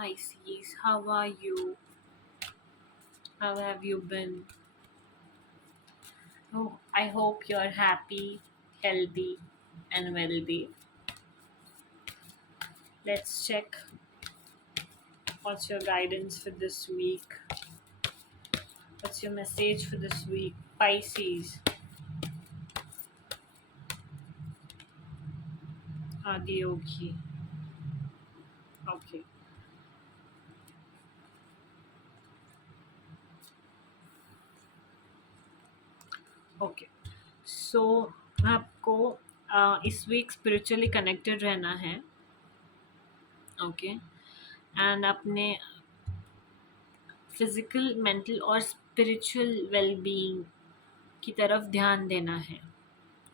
Pisces, how are you? How have you been? Oh, I hope you're happy, healthy, and wealthy. Let's check what's your guidance for this week. What's your message for this week? Pisces, Adiyogi. Okay, okay. So आपको इस week spiritually connected रहना है. Okay. And अपने physical, mental और spiritual wellbeing की तरफ ध्यान देना है.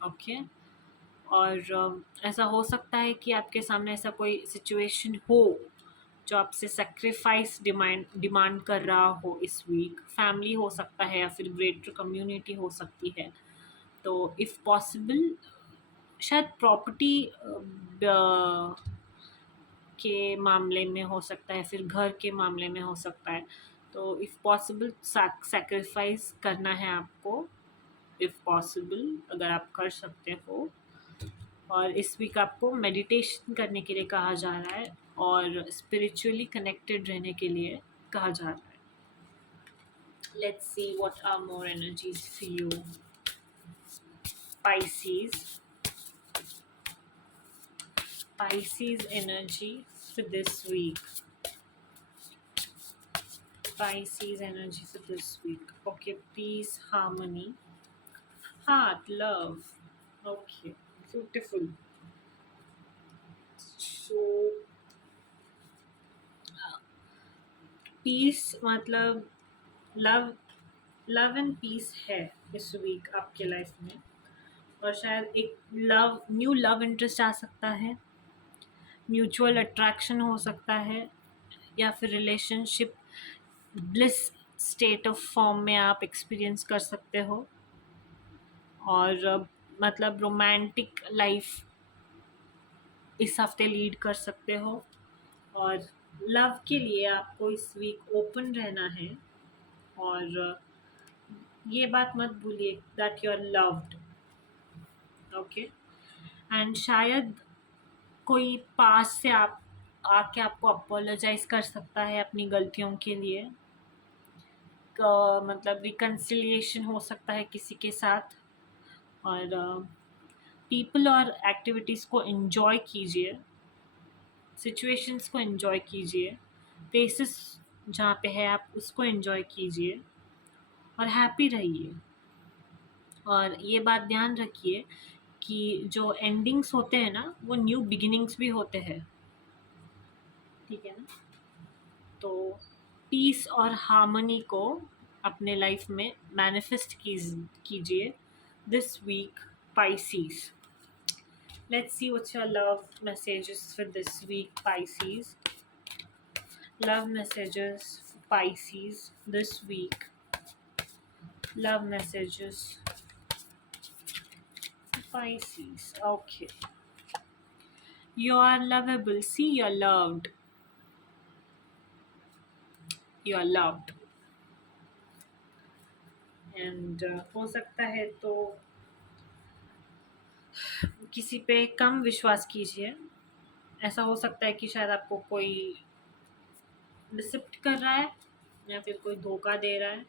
ओके. और ऐसा हो सकता है कि आपके सामने ऐसा कोई सिचुएशन हो जो आपसे सेक्रीफाइस डिमांड कर रहा हो इस वीक. फैमिली हो सकता है या फिर ग्रेटर कम्युनिटी हो सकती है. तो इफ़ पॉसिबल शायद प्रॉपर्टी के मामले में हो सकता है, फिर घर के मामले में हो सकता है. तो इफ़ पॉसिबल सेक्रीफाइस करना है आपको. इफ़ पॉसिबल अगर आप कर सकते हो. और इस वीक आपको मेडिटेशन करने के लिए कहा जा रहा है और स्पिरिचुअली कनेक्टेड रहने के लिए कहा जा रहा है. Let's see what are more energies for you. Pisces. Pisces energy for this week. Pisces energy for this week. Okay, peace, harmony, heart, love. Okay, beautiful. So, peace मतलब लव लव एंड पीस है इस week आपके life में. और शायद एक new love interest आ सकता है. म्यूचुअल अट्रैक्शन हो सकता है. या फिर relationship bliss state of form में आप एक्सपीरियंस कर सकते हो. और मतलब रोमांटिक लाइफ इस हफ्ते लीड कर सकते हो. और लव के लिए आपको इस वीक ओपन रहना है. और ये बात मत भूलिए that you are loved. Okay. And शायद कोई पास से आप आके आपको अपोलोजाइज कर सकता है अपनी गलतियों के लिए. मतलब रिकन्सिलिएशन हो सकता है किसी के साथ. और पीपल और एक्टिविटीज़ को एंजॉय कीजिए. सिचुएशंस को एंजॉय कीजिए. प्लेसेस जहाँ पे है आप उसको एंजॉय कीजिए. और हैप्पी रहिए. और ये बात ध्यान रखिए कि जो एंडिंग्स होते हैं ना वो न्यू बिगिनिंग्स भी होते हैं. ठीक है ना. तो पीस और हार्मनी को अपने लाइफ में मैनिफेस्ट कीजिए this week. Pisces. Let's see what's your love messages for this week, Pisces. Love messages for Pisces this week. Love messages for Pisces. Okay. You are lovable. See, you're loved. You are loved. And हो सकता है तो किसी पे कम विश्वास कीजिए. ऐसा हो सकता है कि शायद आपको कोई डिसिप्ट कर रहा है या फिर कोई धोखा दे रहा है.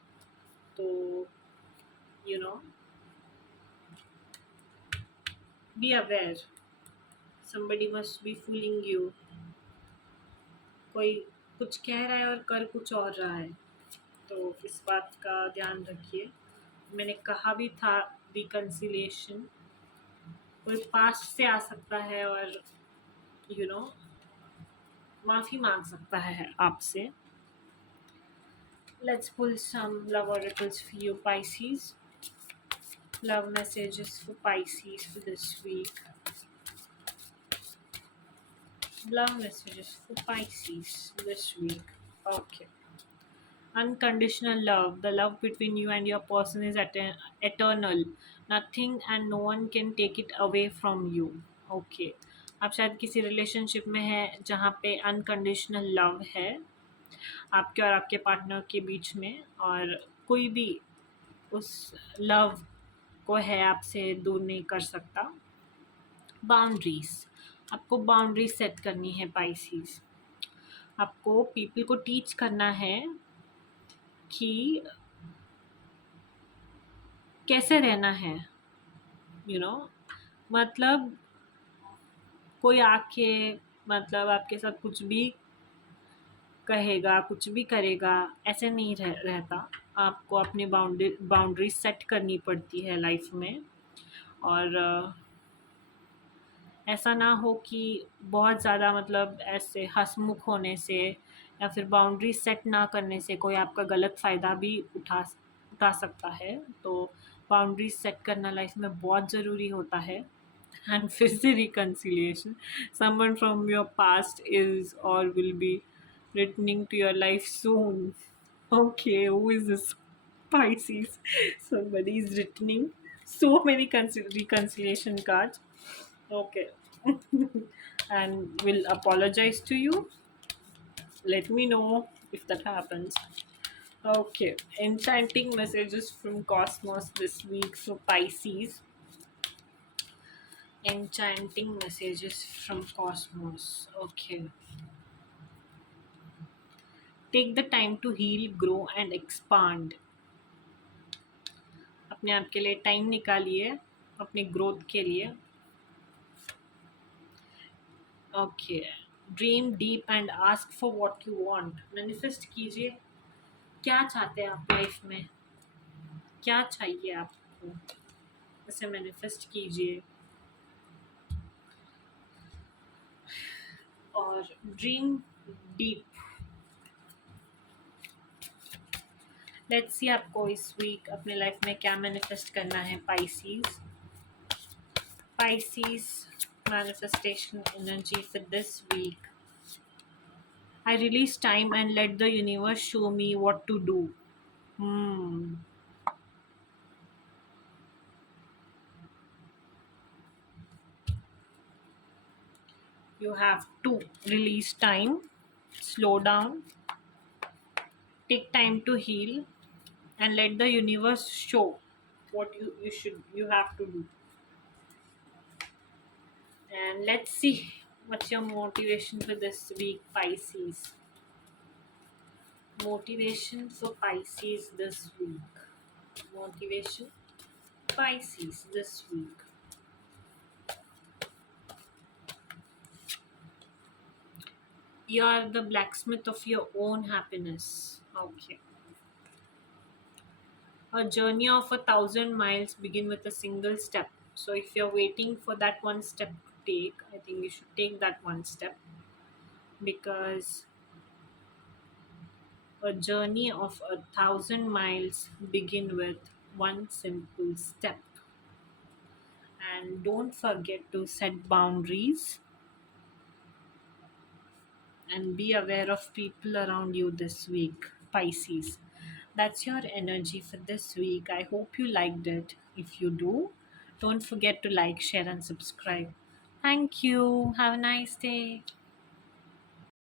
तो you know be aware. somebody must be fooling you. कोई कुछ कह रहा है और कर कुछ और रहा है. तो इस बात का ध्यान रखिए. मैंने कहा भी था रिकन्सिलिएशन कोई पास्ट से आ सकता है और माफ़ी मांग सकता है आपसे. Let's pull some love oracles for you, Pisces. Love messages for Pisces for this week. Love messages for Pisces this week. Okay. Unconditional love. The love between you and your person is eternal. Nothing and no one can take it away from you. Okay. आप शायद किसी relationship में हैं जहाँ पे unconditional love है आपके और आपके पार्टनर के बीच में, और कोई भी उस लव को है आपसे दूर नहीं कर सकता। बाउंड्रीज, आपको बाउंड्रीज सेट करनी है पाइसीज। आपको पीपल को टीच करना है कि कैसे रहना है, यू you नो know? मतलब कोई आके मतलब आपके साथ कुछ भी कहेगा, कुछ भी करेगा, ऐसे नहीं रहता। आपको अपनी बाउंड्री सेट करनी पड़ती है लाइफ में। और ऐसा ना हो कि बहुत ज़्यादा मतलब ऐसे हंसमुख होने से या फिर बाउंड्री सेट ना करने से कोई आपका गलत फ़ायदा भी उठा सकता है। तो बाउंड्री सेट करना लाइफ में बहुत ज़रूरी होता है। एंड फिर से reconciliation, someone from your past is और will be returning to your life soon. Okay, who is this Pisces? Somebody is returning. So many reconciliation cards. Okay. And will apologize to you. Let me know if that happens. Okay. Enchanting messages from Cosmos this week for Pisces. Enchanting messages from Cosmos. Okay. Take the time to heal, grow, and expand. अपने आप के लिए time निकालिए अपनी growth के लिए। Okay. Dream deep and ask for what you want. Manifest कीजिए, क्या चाहते हैं आप लाइफ में, क्या चाहिए आपको, उसे मैनिफेस्ट कीजिए। और ड्रीम डीप। लेट्स सी आपको इस वीक अपने लाइफ में क्या मैनिफेस्ट करना है Pisces. Pisces manifestation energy for this week. I release time and let the universe show me what to do. Hmm. You have to release time, slow down, take time to heal, and let the universe show what you have to do. And let's see what's your motivation for this week, Pisces. Motivation for Pisces this week. Motivation Pisces this week. You are the blacksmith of your own happiness. Okay. A journey of 1,000 miles begin with a single step. So if you're waiting for that one step to take, I think you should take that one step, because a journey of 1,000 miles begin with one simple step. And don't forget to set boundaries and be aware of people around you this week, Pisces. That's your energy for this week. I hope you liked it. If you do, don't forget to like, share, and subscribe. Thank you. Have a nice day.